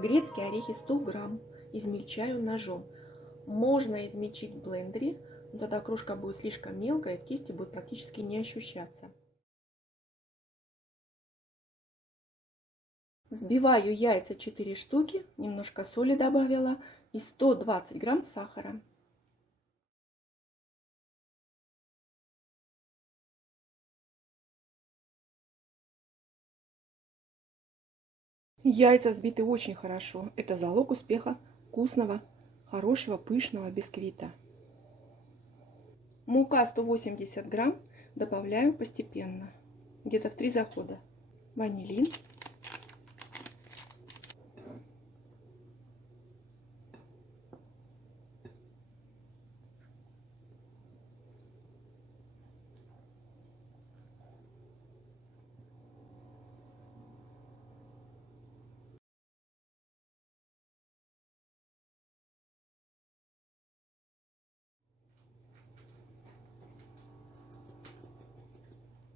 Грецкие орехи 100 грамм. Измельчаю ножом. Можно измельчить в блендере, но тогда крошка будет слишком мелкая, и в тесте будет практически не ощущаться. Взбиваю яйца 4 штуки, немножко соли добавила и 120 грамм сахара. Яйца взбиты очень хорошо. Это залог успеха вкусного, хорошего, пышного бисквита. Мука 180 грамм. Добавляю постепенно, где-то в 3 захода. Ванилин.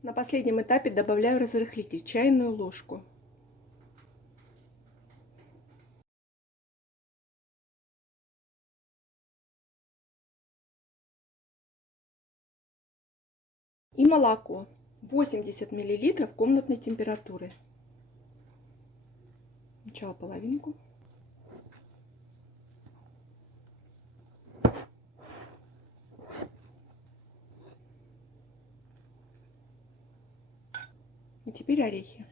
На последнем этапе добавляю разрыхлитель, чайную ложку. И молоко 80 мл комнатной температуры. Сначала половинку. И теперь орехи.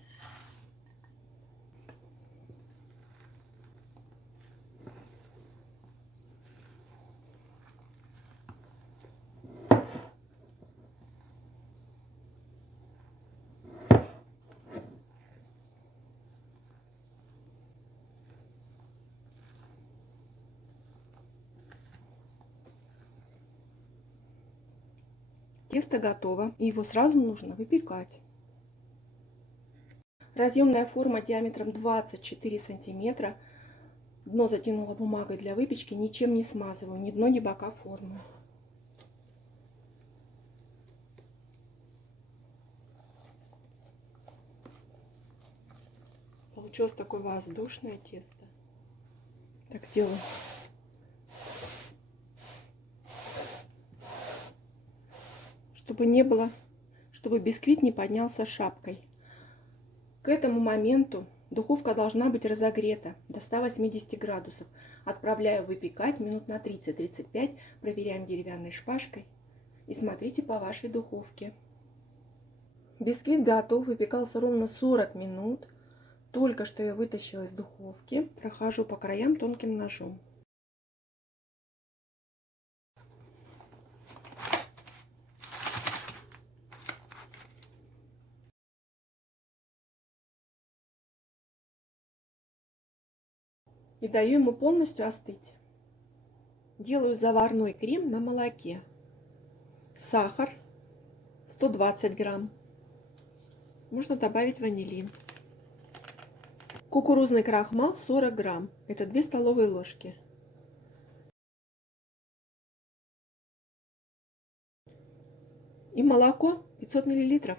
Тесто готово, и его сразу нужно выпекать. Разъемная форма диаметром 24 сантиметра. Дно затянула бумагой для выпечки, ничем не смазываю, ни дно, ни бока формы. Получилось такое воздушное тесто. Так сделаю. Чтобы не было, чтобы бисквит не поднялся шапкой. К этому моменту духовка должна быть разогрета до 180 градусов. Отправляю выпекать минут на 30-35. Проверяем деревянной шпажкой. И смотрите по вашей духовке. Бисквит готов. Выпекался ровно 40 минут. Только что я вытащила из духовки. Прохожу по краям тонким ножом. И даю ему полностью остыть. Делаю заварной крем на молоке. Сахар 120 грамм. Можно добавить ванилин. Кукурузный крахмал 40 грамм. Это 2 столовые ложки. И молоко 500 миллилитров.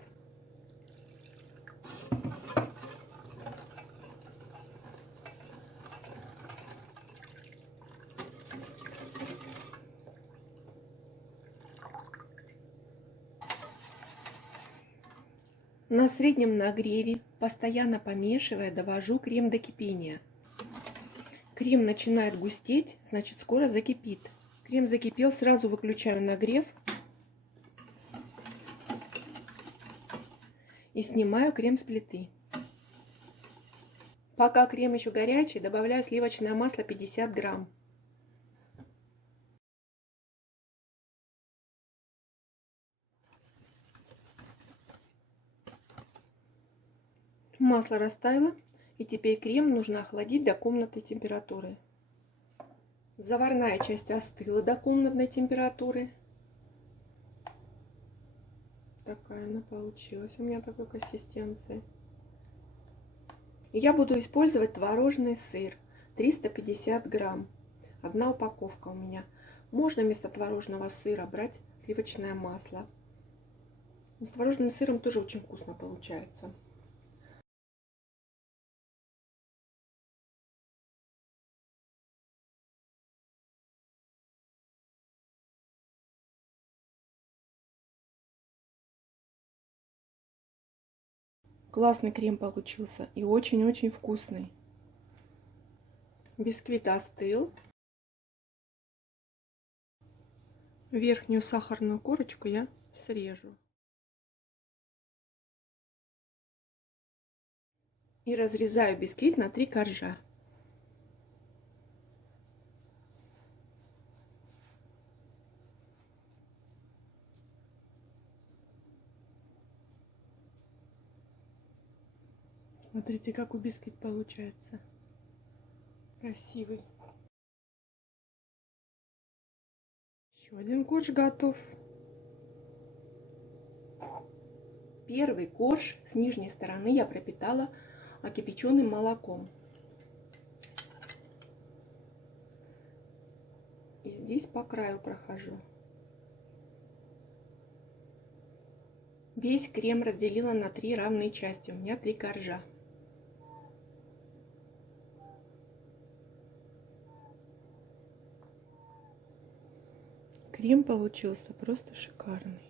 На среднем нагреве, постоянно помешивая, довожу крем до кипения. Крем начинает густеть, значит скоро закипит. Крем закипел, сразу выключаю нагрев и снимаю крем с плиты. Пока крем еще горячий, добавляю сливочное масло 50 грамм. Масло растаяло, и теперь крем нужно охладить до комнатной температуры. Заварная часть остыла до комнатной температуры. Такая она получилась у меня, такой консистенции. И я буду использовать творожный сыр 350 грамм. Одна упаковка у меня. Можно вместо творожного сыра брать сливочное масло. Но с творожным сыром тоже очень вкусно получается. Классный крем получился и очень-очень вкусный. Бисквит остыл. Верхнюю сахарную корочку я срежу. И разрезаю бисквит на 3 коржа. Смотрите, какой бисквит получается. Красивый. Еще один корж готов. Первый корж с нижней стороны я пропитала кипяченым молоком. И здесь по краю прохожу. Весь крем разделила на 3 равные части. У меня 3 коржа. Крем получился просто шикарный.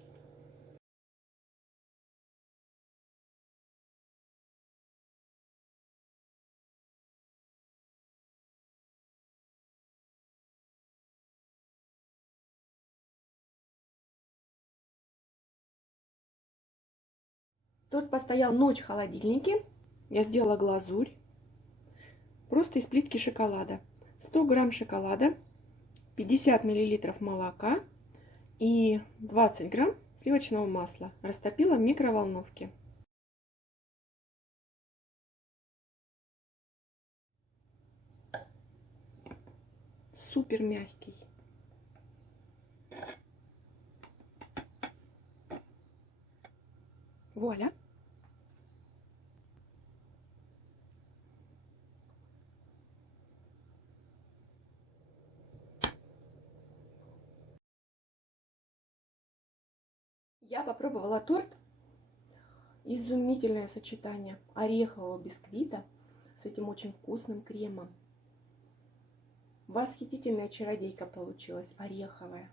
Торт постоял ночь в холодильнике. Я сделала глазурь. Просто из плитки шоколада. 100 грамм шоколада, 50 миллилитров молока и 20 грамм сливочного масла. Растопила в микроволновке. Супер мягкий. Вуаля! Я попробовала торт. Изумительное сочетание орехового бисквита с этим очень вкусным кремом. Восхитительная чародейка получилась, ореховая.